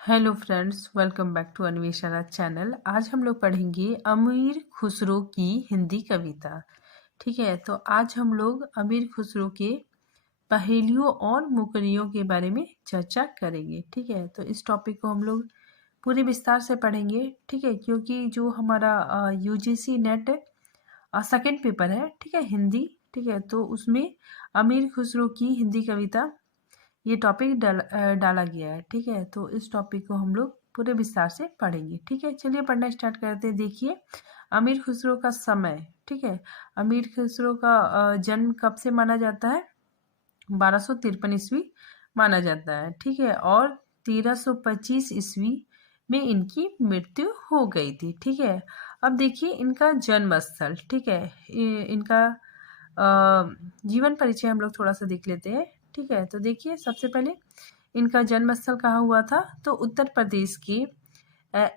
Hello friends, welcome back to Anveshana channel. आज हम लोग पढ़ेंगे अमीर खुसरो की हिंदी कविता। ठीक है, तो आज हम लोग अमीर खुसरो के पहेलियों और मुकरियों के बारे में चर्चा करेंगे। ठीक है, तो इस टॉपिक को हम लोग पूरे विस्तार से पढ़ेंगे। ठीक है, क्योंकि जो हमारा यूजीसी नेट सेकंड पेपर है, ठीक है, हिंदी, ठीक है, तो उसमें अमीर खुसरो की हिंदी कविता ये टॉपिक डाला गया है। ठीक है, तो इस टॉपिक को हम लोग पूरे विस्तार से पढ़ेंगे। ठीक है, चलिए पढ़ना स्टार्ट करते हैं। देखिए, अमीर खुसरो का समय। ठीक है, अमीर खुसरो का जन्म कब से माना जाता है? 1253 ईस्वी माना जाता है। ठीक है, और 1325 ईस्वी में इनकी मृत्यु हो गई थी। ठीक है, अब देखिए इनका जन्म स्थल। ठीक है, इनका जीवन परिचय हम लोग थोड़ा सा देख लेते हैं। ठीक है, तो देखिए सबसे पहले इनका जन्म स्थल कहाँ हुआ था? तो उत्तर प्रदेश के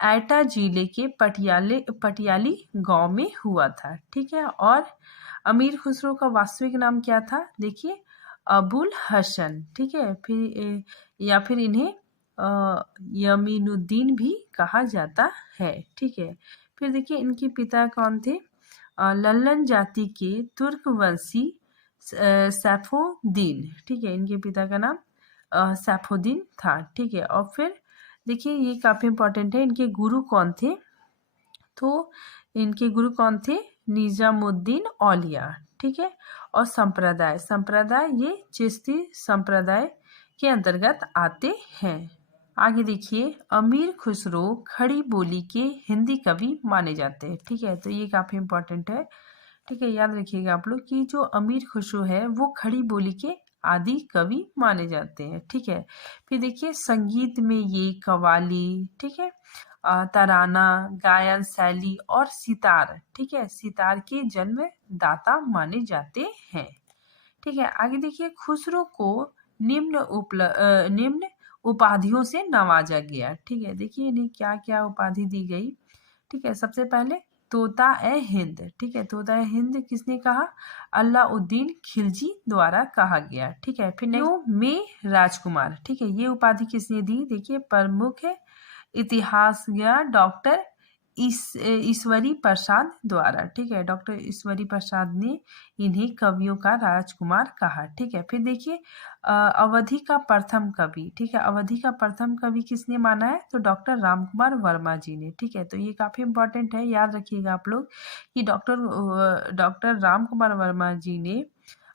एटा जिले के पटियाली गांव में हुआ था। ठीक है, और अमीर खुसरो का वास्तविक नाम क्या था? देखिए, अबुल हसन। ठीक है, या फिर इन्हें यमीनुद्दीन भी कहा जाता है। ठीक है, फिर देखिए इनके पिता कौन थे? लल्लन जाति के तुर्कवंशी सैफुद्दीन। ठीक है, इनके पिता का नाम सैफुद्दीन था। ठीक है, और फिर देखिए ये काफ़ी इम्पोर्टेंट है, इनके गुरु कौन थे? तो इनके गुरु कौन थे? निजामुद्दीन औलिया। ठीक है, और संप्रदाय ये चिश्ती संप्रदाय के अंतर्गत आते हैं। आगे देखिए, अमीर खुसरो खड़ी बोली के हिंदी कवि माने जाते हैं। ठीक है, तो ये काफ़ी इम्पोर्टेंट है। ठीक है, याद रखिएगा आप लोग कि जो अमीर खुसरो है वो खड़ी बोली के आदि कवि माने जाते हैं। ठीक है, फिर देखिए संगीत में ये कव्वाली, ठीक है, तराना, गायन शैली और सितार, ठीक है, सितार के जन्मदाता माने जाते हैं। ठीक है, आगे देखिए खुसरो को निम्न उपाधियों से नवाजा गया। ठीक है, देखिए इन्हें क्या क्या उपाधि दी गई। ठीक है, सबसे पहले तोता ए हिंद। ठीक है, तोता ए हिंद किसने कहा? अलाउद्दीन खिलजी द्वारा कहा गया। ठीक है, फिर नेक्स्ट में राजकुमार। ठीक है, ये उपाधि किसने दी? देखिए, प्रमुख इतिहासज्ञ डॉक्टर ईश्वरी प्रसाद द्वारा। ठीक है, डॉक्टर ईश्वरी प्रसाद ने इन्हें कवियों का राजकुमार कहा। ठीक है, फिर देखिए अवधि का प्रथम कवि। ठीक है, अवधि का प्रथम कवि किसने माना है? तो डॉक्टर रामकुमार वर्मा जी ने। ठीक है, तो ये काफ़ी इंपॉर्टेंट है, याद रखिएगा आप लोग कि डॉक्टर रामकुमार वर्मा जी ने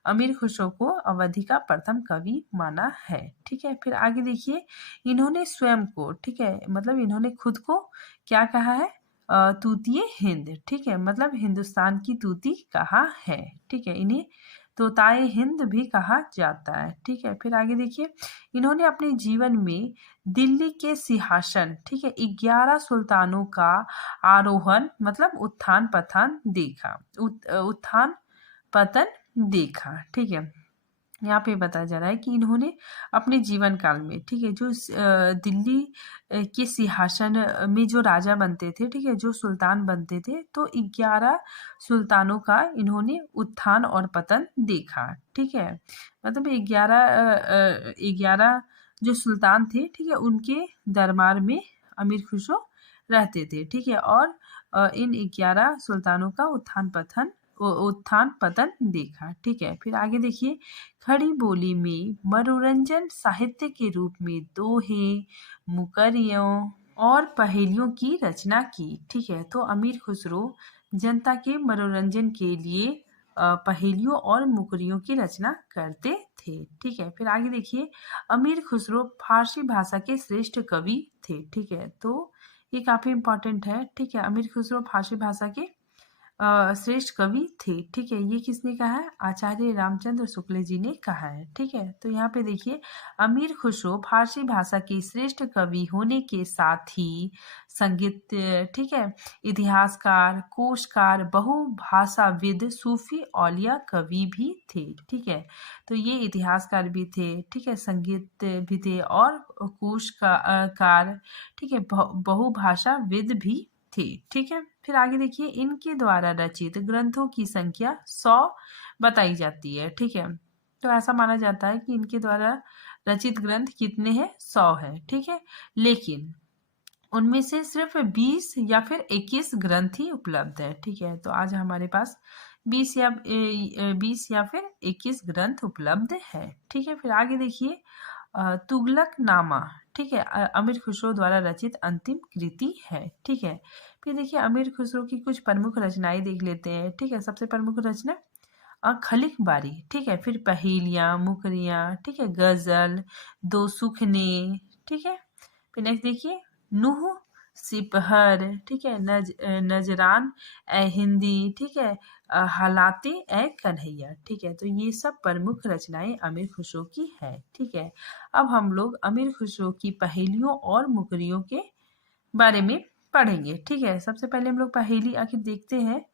अमीर खुसरो को अवधि का प्रथम कवि माना है। ठीक है, फिर आगे देखिए, इन्होंने स्वयं को, ठीक है, मतलब इन्होंने खुद को क्या कहा है? तूतीय हिंद। ठीक है, मतलब हिंदुस्तान की तूती कहा है। ठीक है, इन्हें तोताए हिंद भी कहा जाता है। ठीक है, फिर आगे देखिए, इन्होंने अपने जीवन में दिल्ली के सिंहासन, ठीक है, 11 सुल्तानों का आरोहण मतलब उत्थान पतन देखा। उत्थान पतन देखा। ठीक है, यहाँ पे बताया जा रहा है कि इन्होंने अपने जीवन काल में, ठीक है, जो दिल्ली के सिंहासन में जो राजा बनते थे, ठीक है, जो सुल्तान बनते थे, तो 11 सुल्तानों का इन्होंने उत्थान और पतन देखा। ठीक है, मतलब 11 जो सुल्तान थे, ठीक है, उनके दरबार में अमीर खुसरो रहते थे। ठीक है, और इन 11 सुल्तानों का उत्थान पतन देखा। ठीक है, फिर आगे देखिए, खड़ी बोली में मनोरंजन साहित्य के रूप में दोहे, मुकरियों और पहेलियों की रचना की। ठीक है, तो अमीर खुसरो जनता के मनोरंजन के लिए पहेलियों और मुकरियों की रचना करते थे। ठीक है, फिर आगे देखिए, अमीर खुसरो फारसी भाषा के श्रेष्ठ कवि थे। ठीक है, तो ये काफ़ी इम्पोर्टेंट है। ठीक है, अमीर खुसरो फारसी भाषा के श्रेष्ठ कवि थे। ठीक है, ये किसने कहा है? आचार्य रामचंद्र शुक्ल जी ने कहा है। ठीक है, तो यहाँ पे देखिए, अमीर खुसरो फारसी भाषा के श्रेष्ठ कवि होने के साथ ही संगीत, ठीक है, इतिहासकार, कोशकार, बहुभाषाविद, सूफी औलिया कवि भी थे। ठीक है, तो ये इतिहासकार भी थे, ठीक है, संगीत भी थे और कोशकार, ठीक है, बहुभाषाविद भी थे। ठीक है, फिर आगे देखिए, इनके द्वारा रचित ग्रंथों की संख्या 100 बताई जाती है। ठीक है, तो ऐसा माना जाता है कि इनके द्वारा रचित ग्रंथ कितने हैं? 100 है, ठीक है। लेकिन उनमें से सिर्फ 20 या फिर 21 ग्रंथ ही उपलब्ध है, ठीक है। तो आज हमारे पास 20 या फिर 21 ग्रंथ उपलब्ध है, ठीक है। फिर आगे देखिए, तुगलकनामा, ठीक है, अमीर खुसरो द्वारा रचित अंतिम कृति है, ठीक है। फिर देखिए अमीर खुसरो की कुछ प्रमुख रचनाएं देख लेते हैं, ठीक है। सबसे प्रमुख रचना खलिक बारी, ठीक है। फिर पहेलियाँ, मुकरियाँ, ठीक है, गजल, दो सुखने, ठीक है। फिर नेक्स्ट देखिए, नूह सिपहर, ठीक है, नजरान ए हिंदी, ठीक है, हालाते ए कन्हैया, ठीक है। तो ये सब प्रमुख रचनाएं अमीर खुसरो की है, ठीक है। अब हम लोग अमीर खुसरो की पहेलियों और मुकरियों के बारे में पढ़ेंगे, ठीक है। सबसे पहले हम लोग पहेली आखिर देखते हैं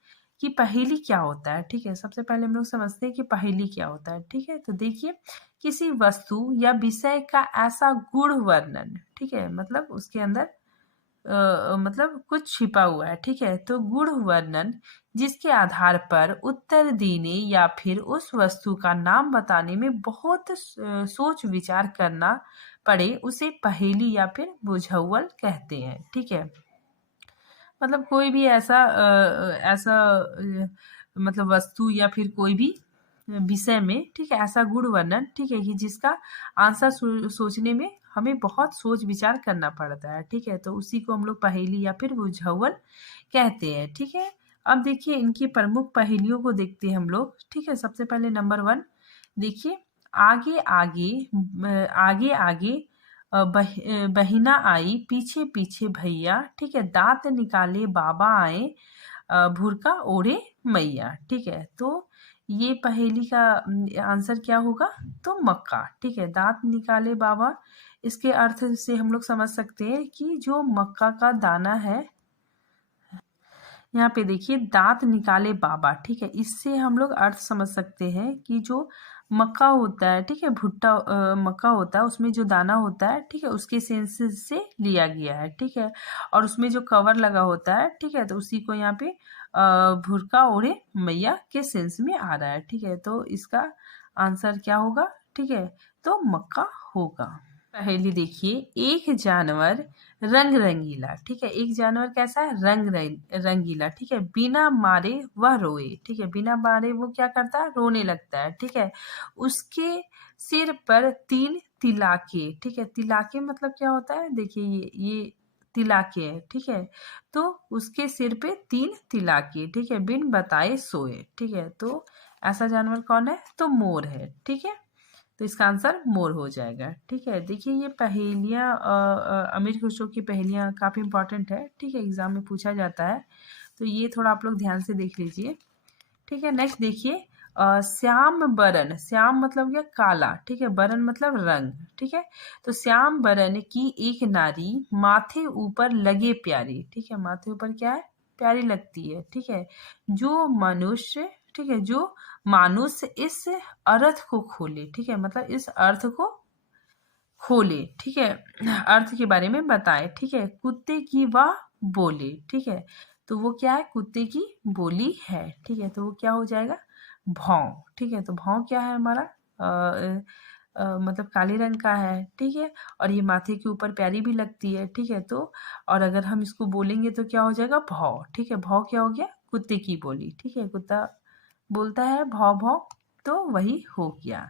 कि पहेली क्या होता है, ठीक है। सबसे पहले हम लोग समझते हैं कि पहेली क्या होता है, ठीक है। तो देखिए, किसी वस्तु या विषय का ऐसा गूढ़ वर्णन, ठीक है, मतलब उसके अंदर मतलब कुछ छिपा हुआ है, ठीक है। तो गूढ़ वर्णन जिसके आधार पर उत्तर देने या फिर उस वस्तु का नाम बताने में बहुत सोच विचार करना पड़े, उसे पहेली या फिर बुझाउल कहते हैं, ठीक है। मतलब कोई भी मतलब वस्तु या फिर कोई भी विषय में, ठीक है, ऐसा गुण वर्णन, ठीक है, कि जिसका आंसर सोचने में हमें बहुत सोच विचार करना पड़ता है, ठीक है। तो उसी को हम लोग पहेली या फिर बुझाउल कहते हैं, ठीक है। अब देखिए इनकी प्रमुख पहेलियों को देखते हैं हम लोग, ठीक है। सबसे पहले नंबर 1 देखिए, आगे आगे आगे आगे बहिना आई, पीछे पीछे भैया, ठीक है, दांत निकाले बाबा आए, भुरका ओढ़े मैया, ठीक है। तो ये पहेली का आंसर क्या होगा? तो मक्का, ठीक है। दांत निकाले बाबा, इसके अर्थ से हम लोग समझ सकते हैं कि जो मक्का का दाना है, यहाँ पे देखिए दांत निकाले बाबा, ठीक है, इससे हम लोग अर्थ समझ सकते हैं कि जो मक्का होता है, ठीक है, भुट्टा मक्का होता है, उसमें जो दाना होता है, ठीक है, उसके सेंस से लिया गया है, ठीक है। और उसमें जो कवर लगा होता है, ठीक है, तो उसी को यहाँ पे भुरका ओढ़े मैया के सेंस में आ रहा है, ठीक है। तो इसका आंसर क्या होगा? ठीक है, तो मक्का होगा। पहली देखिए, एक जानवर रंग रंगीला, ठीक है, एक जानवर कैसा है? रंगीला, ठीक है, बिना मारे वह रोए, ठीक है, बिना मारे वो क्या करता है? रोने लगता है, ठीक है। उसके सिर पर 3 तिलाके, ठीक है, तिलाके मतलब क्या होता है? देखिए ये तिलाके है, ठीक है। तो उसके सिर पे 3 तिलाके, ठीक है, बिन बताए सोए, ठीक है। तो ऐसा जानवर कौन है? तो मोर है, ठीक है। तो इसका आंसर मोर हो जाएगा, ठीक है। देखिए ये पहेलियाँ अमीर खुसरो की पहेलियाँ काफ़ी इंपॉर्टेंट है, ठीक है, एग्जाम में पूछा जाता है, तो ये थोड़ा आप लोग ध्यान से देख लीजिए, ठीक है। नेक्स्ट देखिए, श्याम बरन, श्याम मतलब क्या? काला, ठीक है, बरन मतलब रंग, ठीक है। तो श्याम बरन की एक नारी माथे ऊपर लगे प्यारी, ठीक है, माथे ऊपर क्या है? प्यारी लगती है, ठीक है। जो मनुष्य, ठीक है, जो मानुष इस अर्थ को खोले, ठीक है, मतलब इस अर्थ को खोले, ठीक है, अर्थ के बारे में बताए, ठीक है। कुत्ते की वह बोले, ठीक है, तो वो क्या है? कुत्ते की बोली है, ठीक है। तो वो क्या हो जाएगा? भौं, ठीक है। तो भौं क्या है हमारा? मतलब काले रंग का है, ठीक है, और ये माथे के ऊपर प्यारी भी लगती है, ठीक है। तो और अगर हम इसको बोलेंगे तो क्या हो जाएगा? भौ, ठीक है। भौ क्या हो गया? कुत्ते की बोली, ठीक है, कुत्ता बोलता है भौ भौ, तो वही हो गया,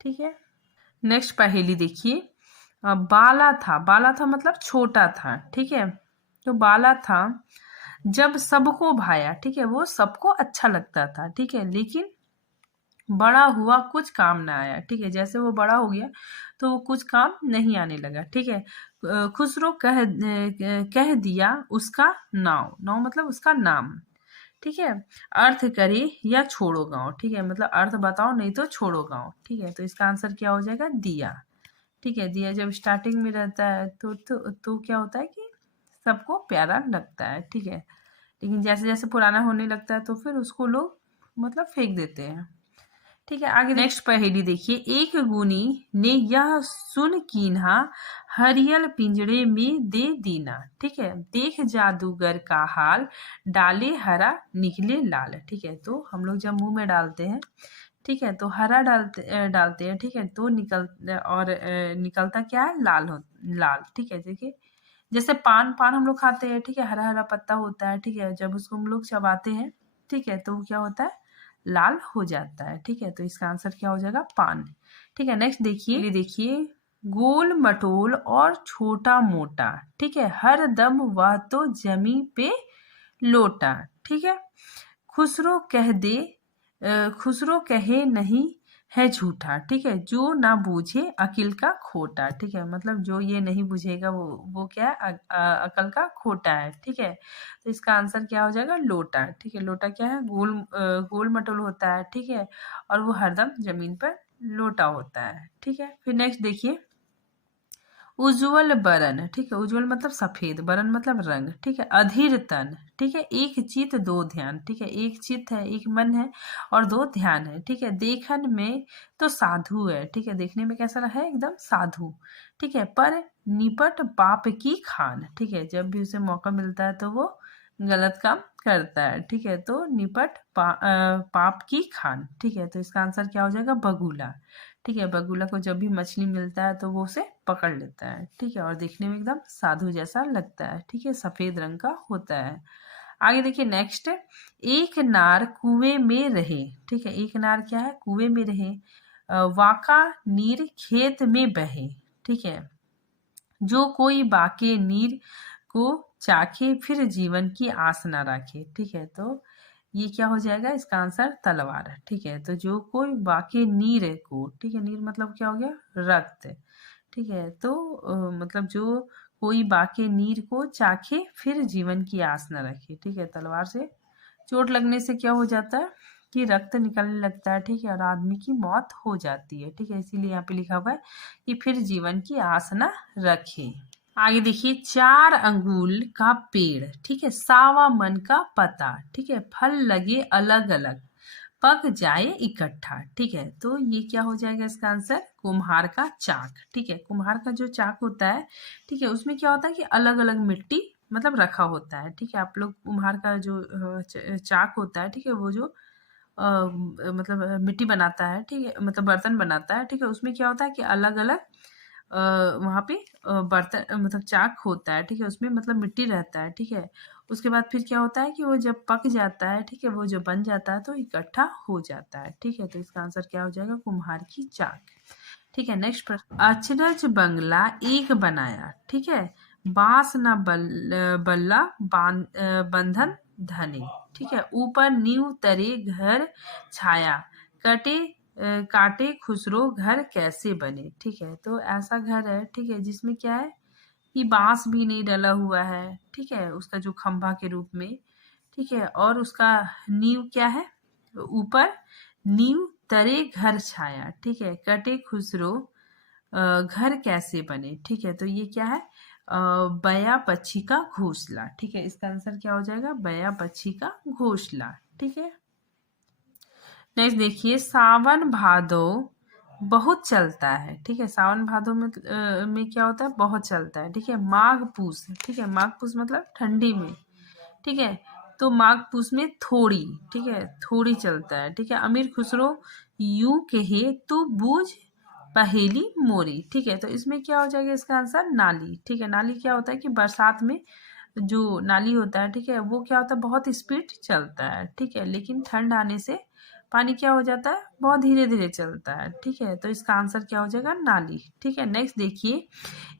ठीक है। नेक्स्ट पहेली देखिए, बाला था, बाला था मतलब छोटा था, ठीक है। तो बाला था जब सबको भाया, ठीक है, वो सबको अच्छा लगता था, ठीक है, लेकिन बड़ा हुआ कुछ काम ना आया, ठीक है। जैसे वो बड़ा हो गया तो वो कुछ काम नहीं आने लगा, ठीक है। खुसरो कह दिया उसका नाव, नाव मतलब उसका नाम, ठीक है। अर्थ करे या छोड़ो गाँव, ठीक है, मतलब अर्थ बताओ नहीं तो छोड़ो गाँव, ठीक है। तो इसका आंसर क्या हो जाएगा? दिया, ठीक है। दिया जब स्टार्टिंग में रहता है तो क्या होता है कि सबको प्यारा लगता है, ठीक है, लेकिन जैसे जैसे पुराना होने लगता है तो फिर उसको लोग मतलब फेंक देते हैं, ठीक है। आगे नेक्स्ट पहेली देखिए, एक गुनी ने यह सुन कीन्हा हरियल पिंजड़े में दे दीना, ठीक है, देख जादूगर का हाल, डाले हरा निकले लाल, ठीक है। तो हम लोग जब मुंह में डालते हैं, ठीक है, तो हरा डालते हैं, ठीक है, तो निकलता क्या है, लाल, ठीक है। देखिए जैसे पान पान हम लोग खाते हैं, ठीक है, हरा हरा पत्ता होता है, ठीक है, जब उसको हम लोग चबाते हैं, ठीक है, तो वो क्या होता है, लाल हो जाता है, ठीक है। तो इसका आंसर क्या हो जाएगा, पान, ठीक है। नेक्स्ट देखिए गोल मटोल और छोटा मोटा, ठीक है, हर दम वह तो जमी पे लोटा, ठीक है। खुसरो कह दे खुसरो कहे नहीं है झूठा, ठीक है, जो ना बूझे अकिल का खोटा, ठीक है, मतलब जो ये नहीं बुझेगा वो क्या है, अकल का खोटा है, ठीक है। तो इसका आंसर क्या हो जाएगा, लोटा, ठीक है। लोटा क्या है, गोल मटोल होता है, ठीक है, और वो हरदम जमीन पर लोटा होता है, ठीक है। फिर नेक्स्ट देखिए उज्ज्वल बरन, ठीक है, उज्ज्वल मतलब सफेद, बरन मतलब रंग, ठीक है, अधीर तन, ठीक है, एक चित दो ध्यान, ठीक है, एक चित है, एक मन है और दो ध्यान है, ठीक है, देखन में तो साधु है, ठीक है, देखने में कैसा है, एकदम साधु, ठीक है, पर निपट पाप की खान, ठीक है, जब भी उसे मौका मिलता है तो वो गलत काम करता है, ठीक है, तो पाप की खान, ठीक है। तो इसका आंसर क्या हो जाएगा, बगुला, ठीक है, बगुला को जब भी मछली मिलता है तो वो उसे पकड़ लेता है, ठीक है, और देखने में एकदम साधु जैसा लगता है, ठीक है, सफेद रंग का होता है। आगे देखिए नेक्स्ट, एक नार कुएं में रहे, ठीक है, एक नार क्या है, कुएं में रहे, वाका नीर खेत में बहे, ठीक है, जो कोई बाके नीर को चाखे फिर जीवन की आस न रखे, ठीक है। तो ये क्या हो जाएगा, इसका आंसर तलवार, ठीक है। तो जो कोई बाके नीर को, ठीक है, नीर मतलब क्या हो गया, रक्त, ठीक है, तो मतलब जो कोई बाके नीर को चाखे फिर जीवन की आस न रखे, ठीक है, तलवार से चोट लगने से क्या हो जाता है कि रक्त निकलने लगता है, ठीक है, और आदमी की मौत हो जाती है, ठीक है, इसीलिए यहाँ पे लिखा हुआ है कि फिर जीवन की आस न रखे। आगे देखिए 4 अंगुल का पेड़, ठीक है, सावा मन का पता, ठीक है, फल लगे अलग अलग पक जाए इकट्ठा, ठीक है। तो ये क्या हो जाएगा, इसका आंसर कुम्हार का चाक, ठीक है, कुम्हार का जो चाक होता है, ठीक है, उसमें क्या होता है कि अलग अलग मिट्टी मतलब रखा होता है, ठीक है। आप लोग कुम्हार का जो चाक होता है, ठीक है, वो जो मतलब मिट्टी बनाता है, ठीक है, मतलब बर्तन बनाता है, ठीक है, उसमें क्या होता है कि अलग अलग वहाँ पे बर्तन मतलब चाक होता है, ठीक है, उसमें मतलब मिट्टी रहता है, ठीक है। उसके बाद फिर क्या होता है कि वो जब पक जाता है, ठीक है, वो जब बन जाता है तो इकट्ठा हो जाता है, ठीक है। तो इसका आंसर क्या हो जाएगा, कुम्हार की चाक, ठीक है। नेक्स्ट प्रश्न, अचरज बंगला एक बनाया, ठीक है, बांस न बल्ला बंधन धने, ठीक है, ऊपर नींव तरे घर छाया काटे खुसरो घर कैसे बने, ठीक है। तो ऐसा घर है, ठीक है, जिसमें क्या है कि बांस भी नहीं डला हुआ है, ठीक है, उसका जो खंभा के रूप में, ठीक है, और उसका नींव क्या है, ऊपर नींव तरे घर छाया, ठीक है, कटे खुसरो घर कैसे बने, ठीक है। तो ये क्या है, बया पक्षी का घोंसला, ठीक है, इसका आंसर क्या हो जाएगा, बया पक्षी का घोंसला, ठीक है। नेक्स्ट देखिए सावन भादो बहुत चलता है, ठीक है, सावन भादो में क्या होता है, बहुत चलता है, ठीक है, माघ पूस, ठीक है, माघ पूस मतलब ठंडी में, ठीक है, तो माघ पूस में थोड़ी, ठीक है, थोड़ी चलता है, ठीक है। अमीर खुसरो यूं कहे तो बूझ पहेली मोरी, ठीक है, तो इसमें क्या हो जाएगा, इसका आंसर नाली, ठीक है। नाली क्या होता है कि बरसात में जो नाली होता है, ठीक है, वो क्या होता है, बहुत स्पीड चलता है, ठीक है, लेकिन ठंड आने से पानी क्या हो जाता है, बहुत धीरे धीरे चलता है, ठीक है। तो इसका आंसर क्या हो जाएगा, नाली, ठीक है। नेक्स्ट देखिए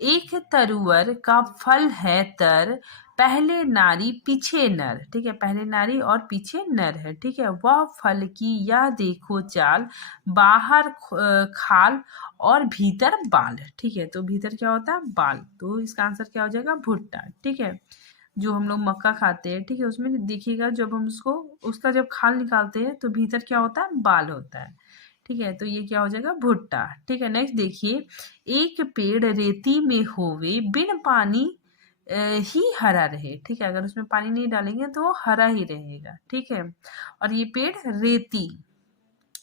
एक तरुअर का फल है तर पहले नारी पीछे नर, ठीक है, पहले नारी और पीछे नर है, ठीक है, वह फल की यह देखो चाल बाहर खाल और भीतर बाल, ठीक है, तो भीतर क्या होता है, बाल, तो इसका आंसर क्या हो जाएगा, भुट्टा, ठीक है। जो हम लोग मक्का खाते हैं, ठीक है, उसमें देखिएगा जब हम उसका जब खाल निकालते हैं तो भीतर क्या होता है, बाल होता है, ठीक है। तो ये क्या हो जाएगा, भुट्टा, ठीक है। नेक्स्ट देखिए एक पेड़ रेती में होवे बिन पानी ही हरा रहे, ठीक है, अगर उसमें पानी नहीं डालेंगे तो वो हरा ही रहेगा, ठीक है, और ये पेड़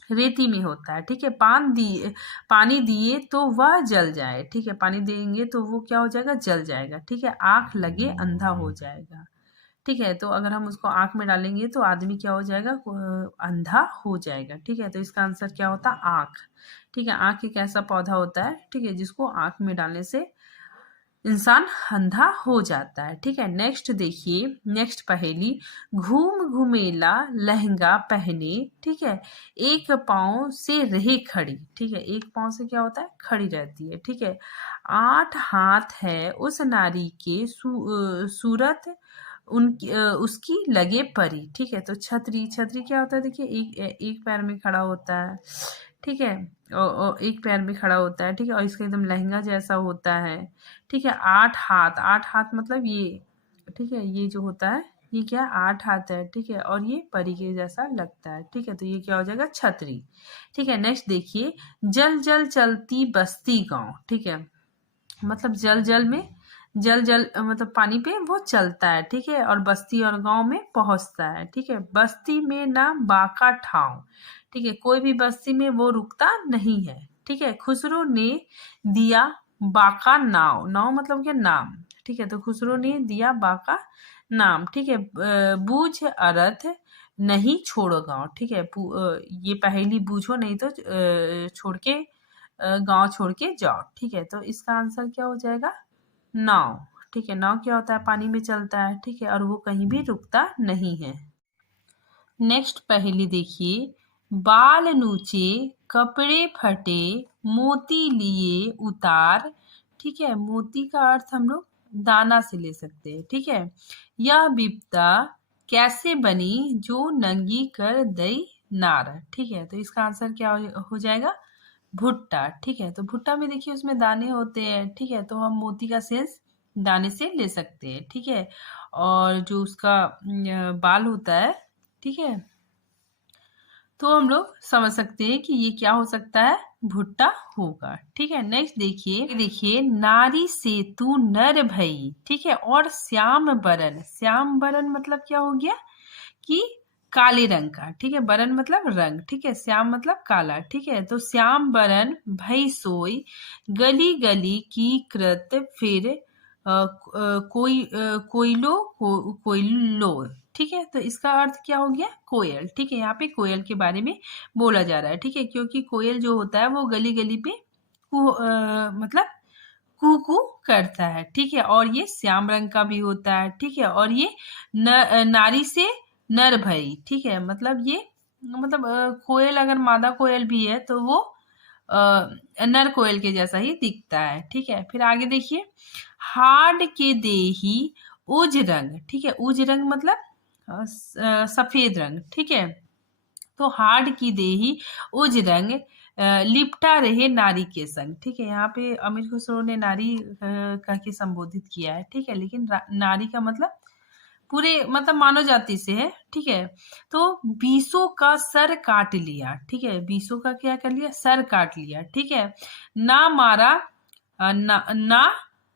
रेती में होता है, ठीक है, पानी दिए तो वह जल जाए, ठीक है, पानी देंगे तो वो क्या हो जाएगा, जल जाएगा, ठीक है, आंख लगे अंधा हो जाएगा, ठीक है, तो अगर हम उसको आँख में डालेंगे तो आदमी क्या हो जाएगा, अंधा हो जाएगा। ठीक है, तो इसका आंसर क्या होता है, आँख। ठीक है, आँख एक ऐसा पौधा होता है, ठीक है, जिसको आँख में डालने से इंसान अंधा हो जाता है। ठीक है, नेक्स्ट देखिए, नेक्स्ट पहेली। घूम घुमेला लहंगा पहने, ठीक है, एक पाँव से रहे खड़ी। ठीक है, एक पाँव से क्या होता है, खड़ी रहती है। ठीक है, 8 हाथ है उस नारी के, सूरत उनकी उसकी लगे परी। ठीक है, तो छतरी, छतरी क्या होता है, देखिए एक एक पैर में खड़ा होता है। ठीक है, और एक पैर में खड़ा होता है। ठीक है, और इसका एकदम लहंगा जैसा होता है। ठीक है, 8 हाथ, 8 हाथ मतलब ये, ठीक है, ये जो होता है ये क्या, 8 हाथ है। ठीक है, और ये परी के जैसा लगता है। ठीक है, तो ये क्या हो जाएगा, छतरी। ठीक है, नेक्स्ट देखिए, जल जल चलती बस्ती गाँव। ठीक है, मतलब जल जल में, जल जल मतलब पानी पे वो चलता है। ठीक है, और बस्ती और गांव में पहुंचता है। ठीक है, बस्ती में ना बाका ठाव। ठीक है, कोई भी बस्ती में वो रुकता नहीं है। ठीक है, खुसरो ने दिया बाका नाव, नाव मतलब क्या, नाम। ठीक है, तो खुसरो ने दिया बाका नाम। ठीक है, बूझ अर्थ नहीं छोड़ो गाँव। ठीक है, ये पहेली बूझो नहीं तो छोड़ के, गांव छोड़ के जाओ। ठीक है, तो इसका आंसर क्या हो जाएगा, नाव। ठीक है, नाव क्या होता है, पानी में चलता है। ठीक है, और वो कहीं भी रुकता नहीं है। नेक्स्ट पहेली देखिए, बाल नूचे कपड़े फटे मोती लिए उतार। ठीक है, मोती का अर्थ हम लोग दाना से ले सकते हैं। ठीक है, यह विपदा कैसे बनी जो नंगी कर दई नार। ठीक है, तो इसका आंसर क्या हो जाएगा, भुट्टा। ठीक है, तो भुट्टा में देखिए उसमें दाने होते हैं। ठीक है, तो हम मोती का सेंस दाने से ले सकते हैं। ठीक है, और जो उसका बाल होता है, ठीक है, तो हम लोग समझ सकते हैं कि ये क्या हो सकता है, भुट्टा होगा। ठीक है, नेक्स्ट देखिए, देखिए नारी से तू नर भई। ठीक है, और श्याम बरन, श्याम बरन मतलब क्या हो गया, कि काले रंग का। ठीक है, बरन मतलब रंग। ठीक है, श्याम मतलब काला। ठीक है, तो श्याम बरन भई सोई गली गली की कृत फिर कोयलो कोयलो। ठीक है, तो इसका अर्थ क्या हो गया, कोयल। ठीक है, यहाँ पे कोयल के बारे में बोला जा रहा है। ठीक है, क्योंकि कोयल जो होता है वो गली गली पे मतलब कू कू करता है। ठीक है, और ये श्याम रंग का भी होता है। ठीक है, और ये नारी से नर भई। ठीक है, मतलब ये, मतलब कोयल अगर मादा कोयल भी है तो वो नर कोयल के जैसा ही दिखता है। ठीक है, फिर आगे देखिए, हाड के देही उज रंग। ठीक है, उज रंग मतलब सफेद रंग। ठीक है, तो हाड की देही उज रंग लिपटा रहे नारी के संग। ठीक है, यहाँ पे अमीर खुसरो ने नारी कह के संबोधित किया है। ठीक है, लेकिन नारी का मतलब पूरे मतलब मानव जाति से है। ठीक है, तो बीसों का सर काट लिया। ठीक है, बीसों का क्या कर लिया, सर काट लिया। ठीक है, ना मारा ना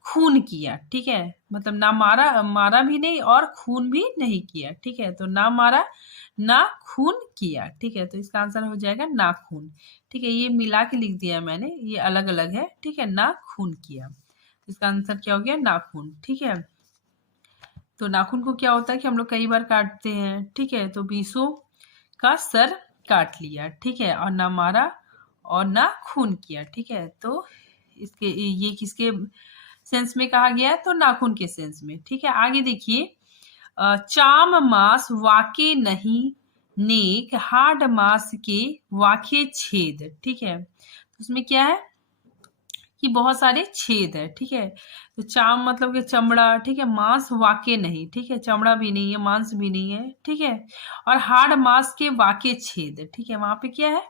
खून किया। ठीक है, मतलब ना मारा, मारा भी नहीं और खून भी नहीं किया। ठीक है, तो ना मारा ना खून किया। ठीक है, तो इसका आंसर हो जाएगा नाखून। ठीक है, ये मिला के लिख दिया मैंने, ये अलग अलग है। ठीक है, ना खून किया, इसका आंसर क्या हो गया, नाखून। ठीक है, तो नाखून को क्या होता है कि हम लोग कई बार काटते हैं। ठीक है, तो बीसों का सर काट लिया। ठीक है, और ना मारा और ना खून किया। ठीक है, तो इसके ये किसके सेंस में कहा गया है, तो नाखून के सेंस में। ठीक है, आगे देखिए, चाम मास वाके नहीं नेक हाड मास के वाके छेद। ठीक है, तो उसमें क्या है कि बहुत सारे छेद है। ठीक है, तो चाम मतलब कि चमड़ा। ठीक है, मांस वाके नहीं। ठीक है, चमड़ा भी नहीं है, मांस भी नहीं है। ठीक है, और हाड़ मांस के वाके छेद। ठीक है, वहां पे क्या है,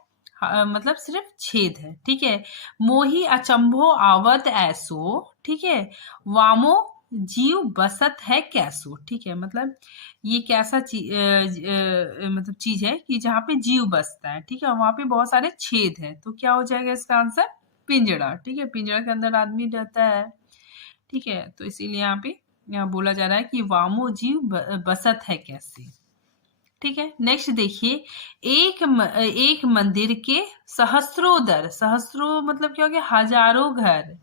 मतलब सिर्फ छेद है। ठीक है, मोही अचंभो आवत ऐसो। ठीक है, वामो जीव बसत है कैसो। ठीक है, मतलब ये कैसा मतलब चीज है कि जहाँ पे जीव बसता है। ठीक है, वहां पे बहुत सारे छेद है, तो क्या हो जाएगा इसका आंसर, पिंजड़ा। ठीक है, पिंजड़ा के अंदर आदमी रहता है। ठीक है, तो इसीलिए यहाँ बोला जा रहा है कि वामो जीव बसत है कैसे। ठीक है, नेक्स्ट देखिए, एक मंदिर के सहस्रों दर, सहस्रों मतलब क्या हो गया, हजारों घर।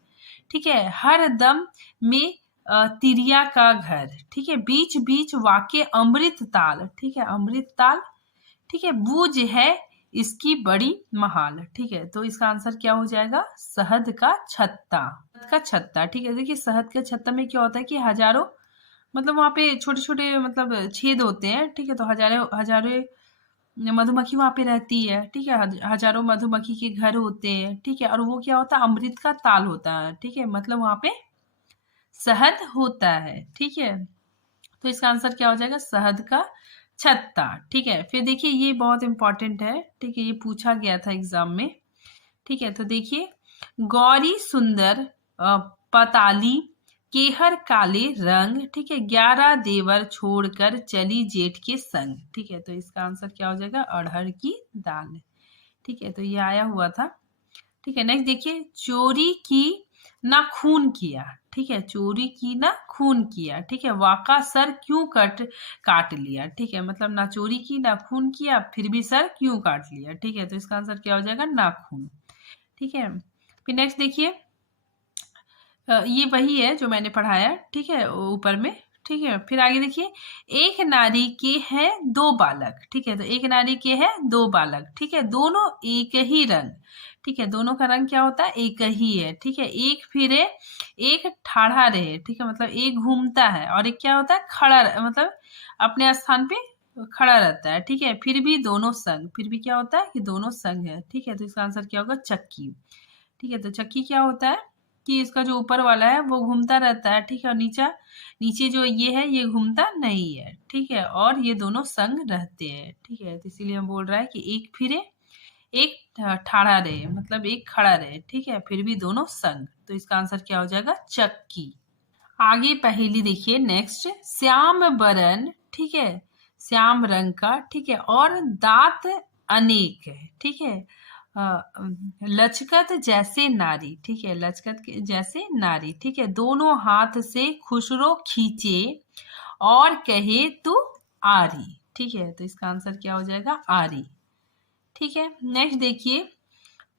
ठीक है, हर दम में तिरिया का घर, ठीक है। बीच बीच वाके अमृत ताल, ठीक है, अमृत ताल, ठीक है। बूझ है इसकी बड़ी महाल, ठीक है। तो इसका आंसर क्या हो जाएगा? शहद का छत्ता, का छत्ता, ठीक है। देखिए शहद के छत्ता में क्या होता है कि हजारों, मतलब वहाँ पे छोटे छोटे मतलब छेद होते हैं, ठीक है। तो हजारों हजारों मधुमक्खी वहां पे रहती है, ठीक है। हजारों मधुमक्खी के घर होते हैं, ठीक है। और वो क्या होता है? अमृत का ताल होता है, ठीक है। मतलब वहां पे शहद होता है, ठीक है। तो इसका आंसर क्या हो जाएगा? शहद का छत्ता, ठीक है। फिर देखिए ये बहुत इंपॉर्टेंट है, ठीक है, ये पूछा गया था एग्जाम में, ठीक है। तो देखिए गौरी सुंदर पताली केहर काले रंग, ठीक है। 11 देवर छोड़कर चली जेठ के संग, ठीक है। तो इसका आंसर क्या हो जाएगा? अड़हर की दाल, ठीक है। तो ये आया हुआ था, ठीक है। नेक्स्ट देखिए चोरी की ना खून किया, ठीक है। चोरी की ना खून किया, ठीक है। वाका सर क्यों काट लिया, ठीक है। मतलब ना चोरी की ना खून किया, फिर भी सर क्यों काट लिया, ठीक है। तो इसका आंसर क्या हो जाएगा? नाखून, ठीक है। फिर नेक्स्ट देखिए ये वही है जो मैंने पढ़ाया, ठीक है, ऊपर में, ठीक है। फिर आगे देखिए एक नारी के हैं दो बालक, ठीक है। तो एक नारी के हैं दो बालक, ठीक है। दोनों एक ही रंग, ठीक है। दोनों का रंग क्या होता है? एक ही है, ठीक है। एक फिरे एक ठाढ़ा रहे, ठीक है। मतलब एक घूमता है और एक क्या होता है? खड़ा, मतलब अपने स्थान पे खड़ा रहता है, ठीक है। फिर भी दोनों संग, फिर भी क्या होता है कि दोनों संग है, ठीक है। तो इसका आंसर क्या होगा? चक्की, ठीक है। तो चक्की क्या होता है कि इसका जो ऊपर वाला है वो घूमता रहता है, ठीक है। और नीचे जो ये है ये घूमता नहीं है, ठीक है। और ये दोनों संग रहते हैं, ठीक है। तो इसीलिए हम बोल रहा है कि एक फिरे एक ठाढ़ा रहे, मतलब एक खड़ा रहे, ठीक है। फिर भी दोनों संग, तो इसका आंसर क्या हो जाएगा? चक्की। आगे पहेली देखिए नेक्स्ट, श्याम बरन, ठीक है, श्याम रंग का, ठीक है। और दांत अनेक है, ठीक है। लचकत जैसे नारी, ठीक है। लचकत जैसे नारी, ठीक है। दोनों हाथ से खुसरो खींचे और कहे तू आरी, ठीक है। तो इसका आंसर क्या हो जाएगा? आरी, ठीक है। नेक्स्ट देखिए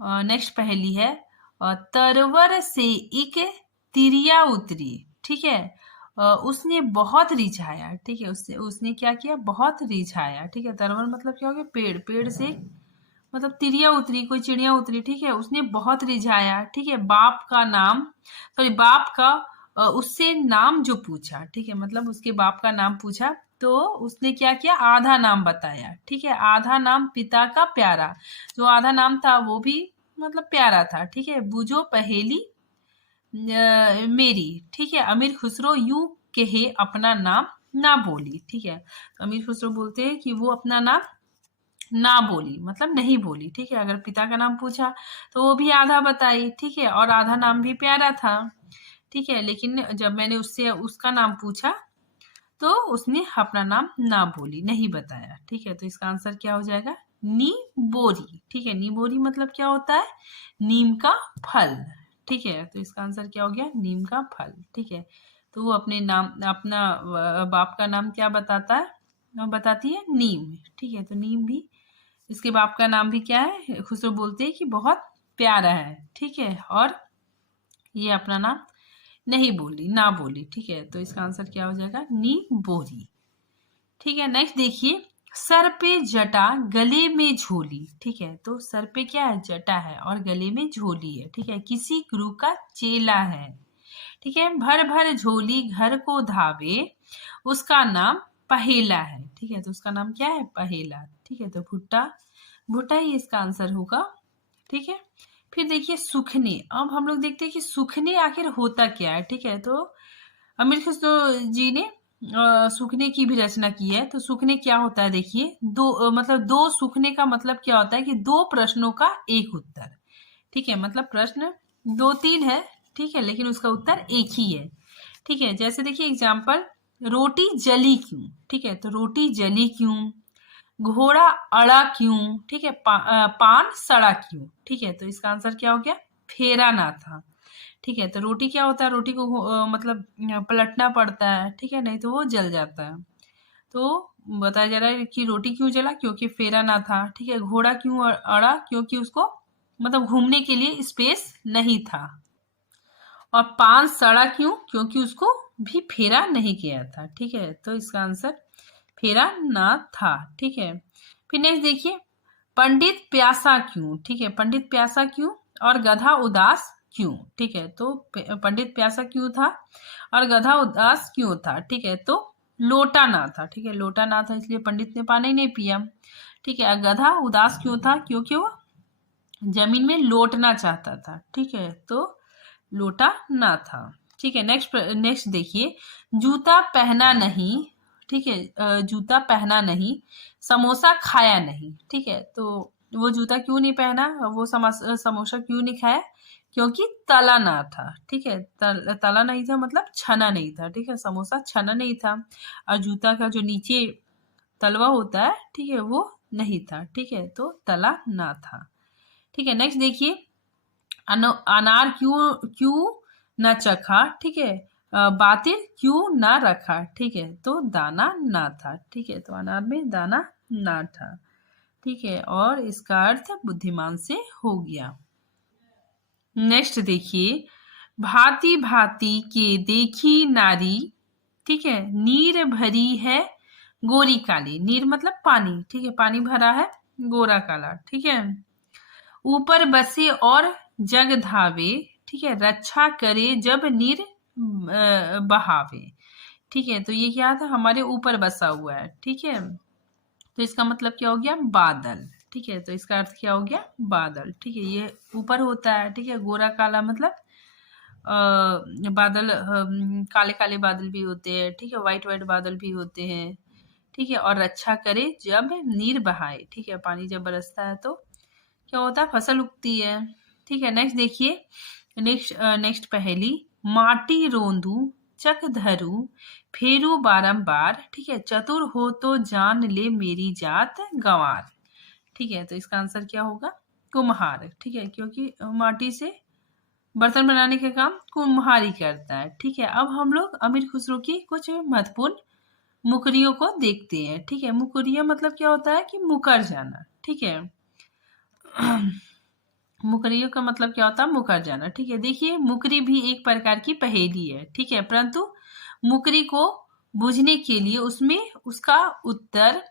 नेक्स्ट पहेली है तरवर से एक तिरिया उतरी, ठीक है। उसने बहुत रिझाया, ठीक है। उससे उसने क्या किया? बहुत रिझाया, ठीक है। तरवर मतलब क्या हो गया? पेड़, पेड़ से मतलब तिरिया उतरी, कोई चिड़िया उतरी, ठीक है। उसने बहुत रिझाया, ठीक है। बाप का नाम, सॉरी बाप का उससे नाम जो पूछा, ठीक है। मतलब उसके बाप का नाम पूछा तो उसने क्या किया? आधा नाम बताया, ठीक है। आधा नाम पिता का प्यारा, जो आधा नाम था वो भी मतलब प्यारा था, ठीक है। बूझो पहेली मेरी, ठीक है। अमीर खुसरो यूं कहे अपना नाम ना बोली, ठीक है। अमीर खुसरो बोलते हैं कि वो अपना नाम ना बोली, मतलब नहीं बोली, ठीक है। अगर पिता का नाम पूछा तो वो भी आधा बताई, ठीक है। और आधा नाम भी प्यारा था, ठीक है। लेकिन जब मैंने उससे उसका नाम पूछा तो उसने अपना नाम ना बोली, नहीं बताया, ठीक है। तो इसका आंसर क्या हो जाएगा? नी बोरी, ठीक है। नी बोरी मतलब क्या होता है? नीम का फल, ठीक है। तो इसका आंसर क्या हो गया? नीम का फल, ठीक है। तो वो अपने नाम, अपना बाप का नाम क्या बताता है? बताती है नीम, ठीक है। तो नीम भी, इसके बाप का नाम भी क्या है? खुसरो बोलते हैं कि बहुत प्यारा है, ठीक है। और ये अपना नाम नहीं बोली, ना बोली, ठीक है। तो इसका आंसर क्या हो जाएगा? नी बोरी, ठीक है। नेक्स्ट देखिए सर पे जटा गले में झोली, ठीक है। तो सर पे क्या है? जटा है और गले में झोली है, ठीक है। किसी गुरु का चेला है, ठीक है। भर भर झोली घर को धावे, उसका नाम पहेला है, ठीक है। तो उसका नाम क्या है? पहेला, ठीक है। तो भुट्टा, भुट्टा ही इसका आंसर होगा, ठीक है। फिर देखिए सुखने, अब हम लोग देखते हैं कि सुखने आखिर होता क्या है, ठीक है। तो अमीर खुसरो जी ने सुखने की भी रचना की है। तो सुखने क्या होता है? देखिए दो मतलब दो सुखने का मतलब क्या होता है कि दो प्रश्नों का एक उत्तर, ठीक है। मतलब प्रश्न दो तीन है, ठीक है, लेकिन उसका उत्तर एक ही है, ठीक है। जैसे देखिए एग्जाम्पल, रोटी जली क्यों, ठीक है। तो रोटी जली क्यों, घोड़ा अड़ा क्यों, ठीक है। पान सड़ा क्यों, ठीक है। तो इसका आंसर क्या हो गया? फेरा ना था, ठीक है। तो रोटी क्या होता है? रोटी को मतलब पलटना पड़ता है, ठीक है, नहीं तो वो जल जाता है। तो बताया जा रहा है कि रोटी क्यों जला? क्योंकि फेरा ना था, ठीक है। घोड़ा क्यों अड़ा? क्योंकि उसको मतलब घूमने के लिए स्पेस नहीं था। और पान सड़ा क्यों? क्योंकि उसको भी फेरा नहीं गया था। ठीक है, तो इसका आंसर फेरा ना था। ठीक है, फिर नेक्स्ट देखिए, पंडित प्यासा क्यों। ठीक है, पंडित प्यासा क्यों और गधा उदास क्यों। ठीक है, तो पंडित प्यासा क्यों था और गधा उदास क्यों था। ठीक है, तो लोटा ना था। ठीक है, लोटा ना था इसलिए पंडित ने पानी नहीं पिया। ठीक है, गधा उदास क्यों था, क्योंकि वो जमीन में लौटना चाहता था। ठीक है, तो लोटा ना था। ठीक है, नेक्स्ट नेक्स्ट देखिए, जूता पहना नहीं। ठीक है, जूता पहना नहीं, समोसा खाया नहीं। ठीक है, तो वो जूता क्यों नहीं पहना, वो समोसा क्यों नहीं खाया, क्योंकि तला ना था। ठीक है, तला नहीं था मतलब छना नहीं था। ठीक है, समोसा छना नहीं था और जूता का जो नीचे तलवा होता है, ठीक है, वो नहीं था। ठीक है, तो तला ना था। ठीक है, नेक्स्ट देखिए, अनार क्यों क्यों न चखा। ठीक है, बातिल क्यों ना रखा। ठीक है, तो दाना ना था। ठीक है, तो अनार में दाना ना था। ठीक है, और इसका अर्थ बुद्धिमान से हो गया। नेक्स्ट देखिए, भांति भांति के देखी नारी। ठीक है, नीर भरी है गोरी काली। नीर मतलब पानी। ठीक है, पानी भरा है गोरा काला। ठीक है, ऊपर बसे और जग धावे। ठीक है, रक्षा करे जब नीर बहावे। ठीक है, तो ये क्या था, हमारे ऊपर बसा हुआ है। ठीक है, तो इसका मतलब क्या हो गया, बादल। ठीक है, तो इसका अर्थ क्या हो गया, बादल। ठीक है, ये ऊपर होता है। ठीक है, गोरा काला मतलब बादल, काले काले बादल भी होते हैं। ठीक है, व्हाइट व्हाइट बादल भी होते हैं। ठीक है, और रक्षा करे जब नीर बहाए। ठीक है, पानी जब बरसता है तो क्या होता है, फसल उगती है। ठीक है, नेक्स्ट देखिए, नेक्स्ट पहेली, माटी रोंदू चक धरू फेरू बारंबार। ठीक है, चतुर हो तो जान ले मेरी जात गंवार। ठीक है, तो इसका आंसर क्या होगा, कुम्हार। ठीक है, क्योंकि माटी से बर्तन बनाने का काम कुम्हार ही करता है। ठीक है, अब हम लोग अमीर खुसरो की कुछ महत्वपूर्ण मुकरियों को देखते हैं। ठीक है, मुकरिया मतलब क्या होता है कि मुकर जाना। ठीक है, मुकरियों का मतलब क्या होता है, मुकर जाना। ठीक है, देखिए, मुकरी भी एक प्रकार की पहेली है। ठीक है, परंतु मुकरी को बूझने के लिए उसमें उसका उत्तर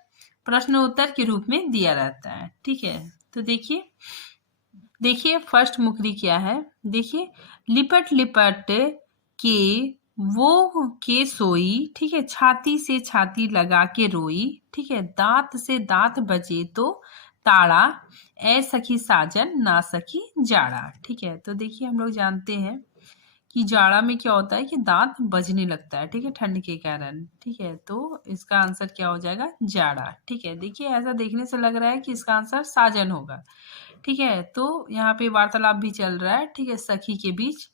प्रश्न उत्तर के रूप में दिया रहता है। ठीक है, तो देखिए देखिए फर्स्ट मुकरी क्या है, देखिए, लिपट लिपट के वो के सोई। ठीक है, छाती से छाती लगा के रोई। ठीक है, दांत से दांत बजे तो ताड़ा, ए सखी साजन ना सखी जाड़ा। ठीक है, तो देखिए, हम लोग जानते हैं कि जाड़ा में क्या होता है कि दांत बजने लगता है। ठीक है, ठंड के कारण। ठीक है, तो इसका आंसर क्या हो जाएगा, जाड़ा। ठीक है, देखिए, ऐसा देखने से लग रहा है कि इसका आंसर साजन होगा। ठीक है, तो यहाँ पे वार्तालाप भी चल रहा है। ठीक है, सखी के बीच।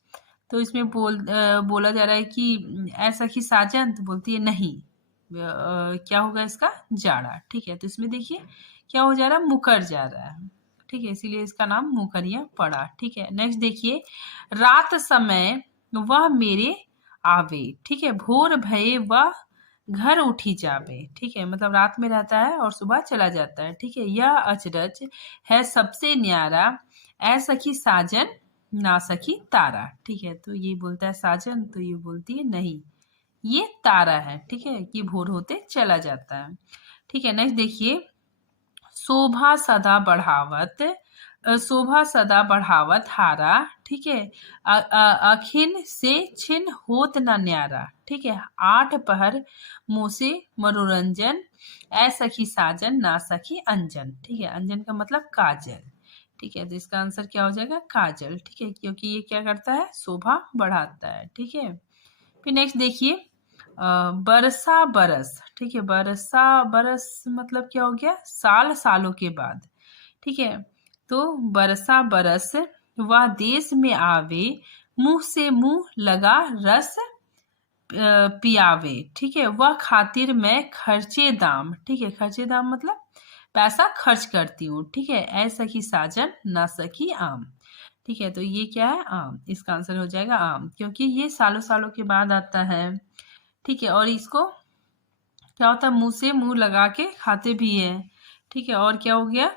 तो इसमें बोला जा रहा है कि ऐ सखी साजन, तो बोलती है नहीं, क्या होगा इसका, जाड़ा। ठीक है, तो इसमें देखिए क्या हो जा रहा है, मुकर जा रहा है। ठीक है, इसीलिए इसका नाम मुकरिया पड़ा। ठीक है, नेक्स्ट देखिए, रात समय वह मेरे आवे। ठीक है, भोर भये वह घर उठी जावे। ठीक है, मतलब रात में रहता है और सुबह चला जाता है। ठीक है, यह अचरज है सबसे न्यारा, ऐ सखी साजन ना सखी तारा। ठीक है, तो ये बोलता है साजन, तो ये बोलती है नहीं, ये तारा है। ठीक है, कि भोर होते चला जाता है। ठीक है, नेक्स्ट देखिए, शोभा सदा बढ़ावत, शोभा सदा बढ़ावत हारा। ठीक है, अखिन से छिन होत न न्यारा। ठीक है, आठ पहर मुँह से मनोरंजन, ऐ सखी साजन ना सखी अंजन। ठीक है, अंजन का मतलब काजल। ठीक है, तो इसका आंसर क्या हो जाएगा, काजल। ठीक है, क्योंकि ये क्या करता है, शोभा बढ़ाता है। ठीक है, फिर नेक्स्ट देखिए, बरसा बरस। ठीक है, बरसा बरस मतलब क्या हो गया, साल सालों के बाद। ठीक है, तो बरसा बरस वह देश में आवे, मुंह से मुंह लगा रस पियावे। ठीक है, वह खातिर मैं खर्चे दाम। ठीक है, खर्चे दाम मतलब पैसा खर्च करती हूँ। ठीक है, ऐ सखी साजन ना सखी आम। ठीक है, तो ये क्या है, आम। इसका आंसर हो जाएगा आम, क्योंकि ये सालों सालों के बाद आता है। ठीक है, और इसको क्या होता है, मुंह से मुंह लगा के खाते भी है। ठीक है, और क्या हो गया,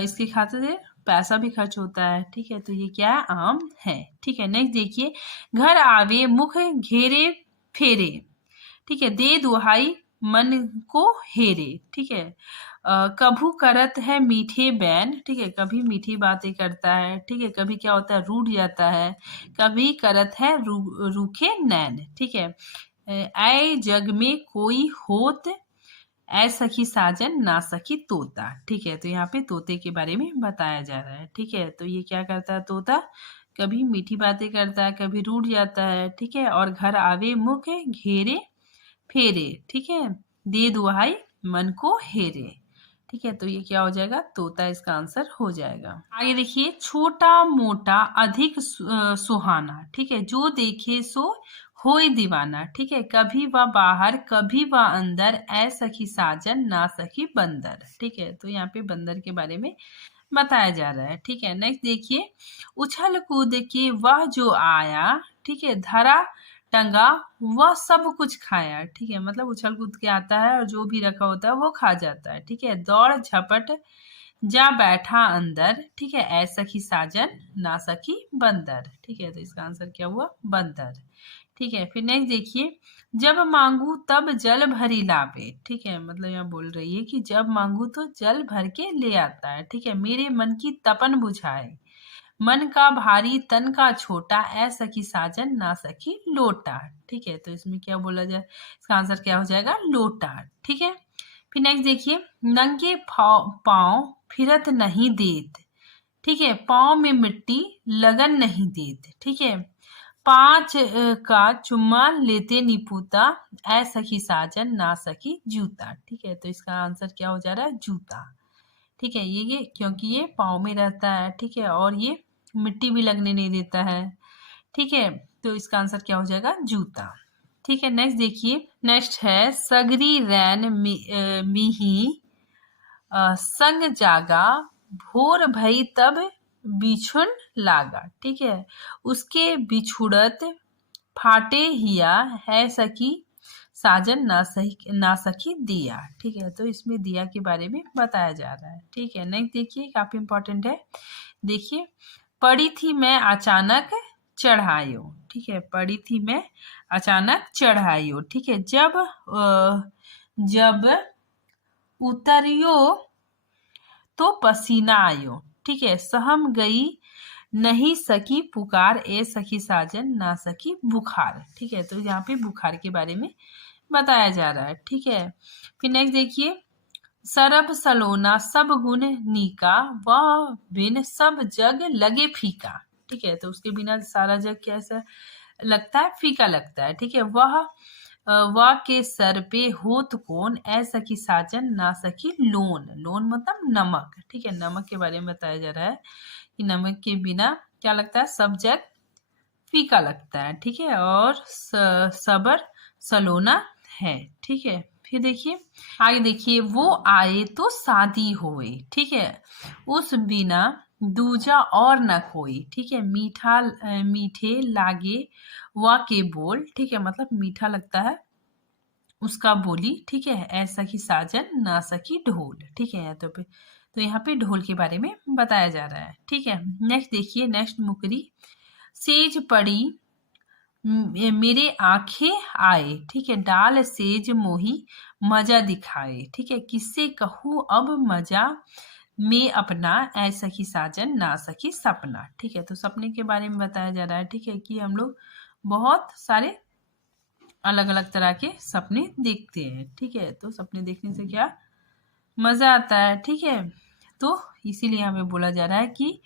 इसके खाते से पैसा भी खर्च होता है। ठीक है, तो ये क्या है, आम है। ठीक है, नेक्स्ट देखिए, घर आवे मुख घेरे फेरे, ठीक है। दे दुहाई मन को हेरे, ठीक है। कभू करत है मीठे बैन, ठीक है, कभी मीठी बातें करता है, ठीक है। कभी क्या होता है, रूठ जाता है। कभी करत है रूखे नैन, ठीक है। ऐ जग में कोई होत, ऐ सखी साजन ना सखी तोता, ठीक है। तो यहाँ पे तोते के बारे में बताया जा रहा है, ठीक है। तो ये क्या करता है तोता, कभी मीठी बातें करता है, कभी रूठ जाता है, ठीक है। और घर आवे मुख घेरे फेरे, ठीक है। दे दुहाई मन को हेरे, ठीक है। तो ये क्या हो जाएगा, तोता इसका आंसर हो जाएगा। आगे देखिए, छोटा मोटा अधिक सुहाना, ठीक है। जो देखे सो होए दीवाना, ठीक है। कभी वह बाहर कभी वह अंदर, ऐ सखी साजन ना सखी बंदर, ठीक है। तो यहाँ पे बंदर के बारे में बताया जा रहा है, ठीक है। नेक्स्ट देखिए, उछल कूद के वह जो आया, ठीक है। धरा टंगा वह सब कुछ खाया, ठीक है। मतलब उछल कूद के आता है और जो भी रखा होता है वो खा जाता है, ठीक है। दौड़ झपट जा बैठा अंदर, ठीक है। ऐ सखी साजन ना सखी बंदर, ठीक है। तो इसका आंसर क्या हुआ, बंदर, ठीक है। फिर नेक्स्ट देखिए, जब मांगू तब जल भरी लावे, ठीक है। मतलब यहाँ बोल रही है कि जब मांगू तो जल भर के ले आता है, ठीक है। मेरे मन की तपन बुझाए, मन का भारी तन का छोटा, ऐ सखी साजन ना सखी लोटा, ठीक है। तो इसमें क्या बोला जाए, इसका आंसर क्या हो जाएगा, लोटा, ठीक है। फिर नेक्स्ट देखिए, नंगे पाँव फिरत नहीं देत, ठीक है। पाँव में मिट्टी लगन नहीं देत, ठीक है। पाँच का चुम्मा लेते निपुता, ऐ सखी साजन ना सखी जूता, ठीक है। तो इसका आंसर क्या हो जा रहा है, जूता, ठीक है। ये क्योंकि ये पाँव में रहता है, ठीक है। और ये मिट्टी भी लगने नहीं देता है, ठीक है। तो इसका आंसर क्या हो जाएगा, जूता, ठीक है। नेक्स्ट देखिए, नेक्स्ट है सगरी रैन मिही संग जागा, भोर भई तब बिछुन लागा, ठीक है। उसके बिछुड़त फाटे हिया, है सखी साजन ना सखी दिया, ठीक है। तो इसमें दिया के बारे में बताया जा रहा है, ठीक है। नेक्स्ट देखिए, काफी इंपॉर्टेंट है, देखिए, पड़ी थी मैं अचानक चढ़ायो, ठीक है। पड़ी थी मैं अचानक चढ़ायो, ठीक है। जब उतरियो तो पसीना आयो, ठीक है। सहम गई नहीं सकी पुकार, ए सखी साजन ना सकी बुखार, ठीक है। तो यहाँ पे बुखार के बारे में बताया जा रहा है, ठीक है। फिर नेक्स्ट देखिए, सरब सलोना सब गुण नीका, वह बिन सब जग लगे फीका, ठीक है। तो उसके बिना सारा जग कैसा लगता है, फीका लगता है, ठीक है। वह के सर पे होत कौन, ऐ सखी साजन ना सखी लोन, लोन मतलब नमक, ठीक है। नमक के बारे में बताया जा रहा है कि नमक के बिना क्या लगता है, सब जग फीका लगता है, ठीक है। और सबर सलोना है, ठीक है। फिर देखिए, आगे देखिए, वो आए तो शादी होए, ठीक है। उस बिना दूजा और न कोई, ठीक है। मीठे लागे वा के बोल, ठीक है। मतलब मीठा लगता है उसका बोली, ठीक है। ऐसा की साजन ना सकी ढोल, ठीक है। तो यहाँ पे ढोल के बारे में बताया जा रहा है, ठीक है। नेक्स्ट देखिए, नेक्स्ट मुकरी, सेज पड़ी मेरे आंखें आए, ठीक है। डाल सेज मोही मजा दिखाए, ठीक है। किससे कहूँ अब मजा में अपना, ऐ सखी साजन ना सखी सपना, ठीक है। तो सपने के बारे में बताया जा रहा है, ठीक है, कि हम लोग बहुत सारे अलग अलग तरह के सपने देखते हैं, ठीक है। तो सपने देखने से क्या मजा आता है, ठीक है। तो इसीलिए हमें बोला जा रहा है कि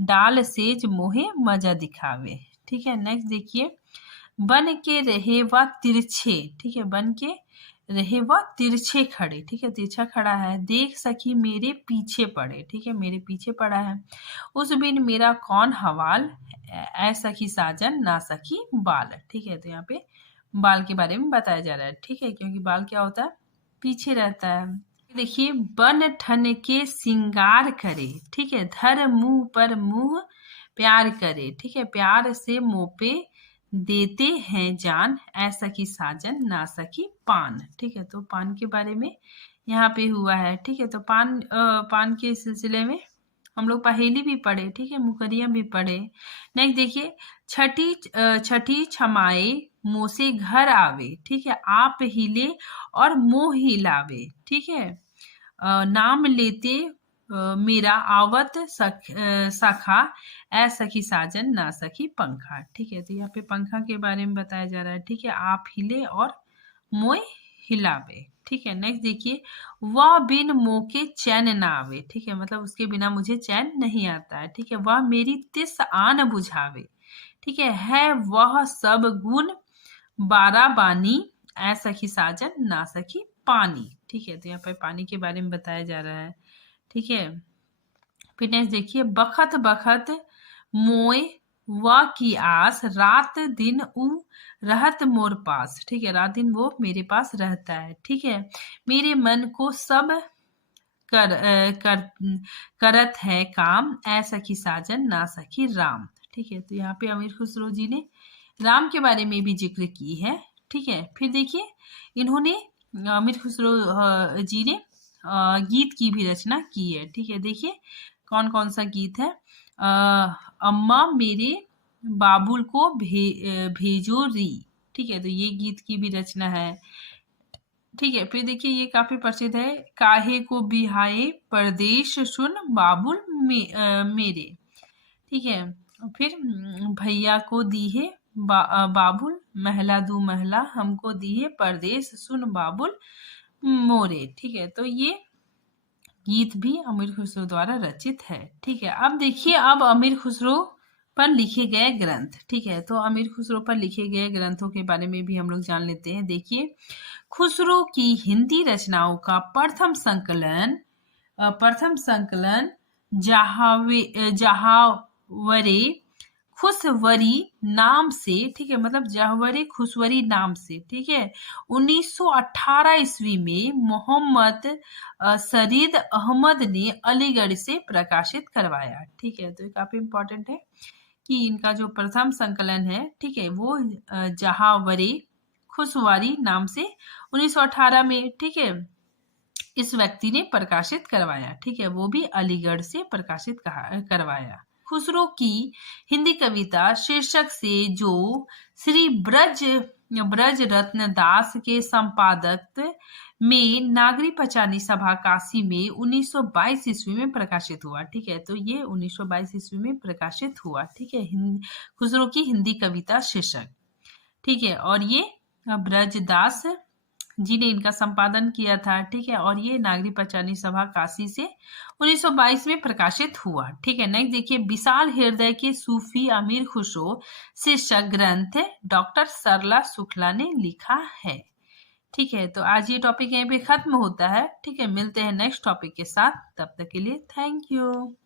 डाल सेज मोहे मजा दिखावे, ठीक है। नेक्स्ट देखिए, बन के रहे व तिरछे, ठीक है। बन के रहे व तिरछे खड़े, ठीक है। तिरछा खड़ा है, देख सखी मेरे पीछे पड़े, ठीक है। मेरे पीछे पड़ा है, उस बिन मेरा कौन हवाल, ऐ सखी साजन ना सखी बाल, ठीक है। तो यहाँ पे बाल के बारे में बताया जा रहा है, ठीक है। क्योंकि बाल क्या होता है, पीछे रहता है। देखिए, बन ठन के सिंगार करे, ठीक है। धर मुंह पर मुंह प्यार करे, ठीक है। प्यार से मोपे देते हैं जान, ऐसा की साजन ना सकी पान, ठीक है। तो पान के बारे में यहाँ पे हुआ है, ठीक है। तो पान के सिलसिले में हम लोग पहेली भी पढ़े, ठीक है। मुकरियां भी पढ़े। नेक्स्ट देखिए, छठी छमाए मोह से घर आवे, ठीक है, आप हिले और मोह हिलावे, ठीक है, नाम लेते मेरा आवत सखा, ऐ सखी साजन ना सखी पंखा, ठीक है। तो यहाँ पे पंखा के बारे में बताया जा रहा है, ठीक है, आप हिले और मोय हिलावे, ठीक है। नेक्स्ट देखिए, वह बिन मोह के चैन ना आवे, ठीक है, मतलब उसके बिना मुझे चैन नहीं आता है, ठीक है। वह मेरी तिस आन बुझावे, ठीक है वह सब गुण बारा बानी, ऐ सखी साजन ना सखी पानी, ठीक है। तो यहाँ पर पानी के बारे में बताया जा रहा है, ठीक है। फिर नेक्स्ट देखिए, बखत बखत मोय व की आस, रात दिन उ रहत मोर पास, ठीक है, रात दिन वो मेरे पास रहता है, ठीक है। मेरे मन को सब करत है काम, ऐ सखी साजन ना सखी राम, ठीक है। तो यहाँ पे अमीर खुसरो जी ने राम के बारे में भी जिक्र की है, ठीक है। फिर देखिए, इन्होंने अमीर खुसरो जी ने गीत की भी रचना की है, ठीक है। देखिए कौन कौन सा गीत है, अम्मा मेरे बाबुल को भेजो री, ठीक है, तो ये गीत की भी रचना है, ठीक है। फिर देखिए ये काफी प्रसिद्ध है, काहे को बिहाए परदेश सुन बाबुल मेरे, ठीक है। फिर भैया को दी है बाबुल महला दू महला, हमको दी है परदेश सुन बाबुल मोरे, ठीक है। तो ये गीत भी अमीर खुसरो द्वारा रचित है, ठीक है। अब देखिए, अब अमीर खुसरो पर लिखे गए ग्रंथ, ठीक है। तो अमीर खुसरो पर लिखे गए ग्रंथों के बारे में भी हम लोग जान लेते हैं। देखिए, खुसरो की हिंदी रचनाओं का प्रथम संकलन जहावरे खुसवरी नाम से, ठीक है, मतलब जहावरे खुसवरी नाम से, ठीक है, 1918 ईस्वी में मोहम्मद सरीद अहमद ने अलीगढ़ से प्रकाशित करवाया, ठीक है। तो ये काफी इंपॉर्टेंट है कि इनका जो प्रथम संकलन है, ठीक है, वो जहावरे खुसवारी नाम से 1918 में, ठीक है, इस व्यक्ति ने प्रकाशित करवाया, ठीक है, वो भी अलीगढ़ से प्रकाशित करवाया। खुसरो की हिंदी कविता शीर्षक से जो श्री ब्रज रत्न दास के संपादक में नागरी पचानी सभा काशी में 1922 ईस्वी में प्रकाशित हुआ, ठीक है। तो ये 1922 ईस्वी में प्रकाशित हुआ, ठीक है, खुसरो की हिंदी कविता शीर्षक, ठीक है। और ये ब्रजदास जी ने इनका संपादन किया था, ठीक है। और ये नागरी पचानी सभा काशी से 1922 में प्रकाशित हुआ, ठीक है। नेक्स्ट देखिए, विशाल हृदय के सूफी अमीर खुसरो शीर्षक ग्रंथ डॉक्टर सरला शुक्ला ने लिखा है, ठीक है। तो आज ये टॉपिक यहीं पे खत्म होता है, ठीक है। मिलते हैं नेक्स्ट टॉपिक के साथ, तब तक के लिए थैंक यू।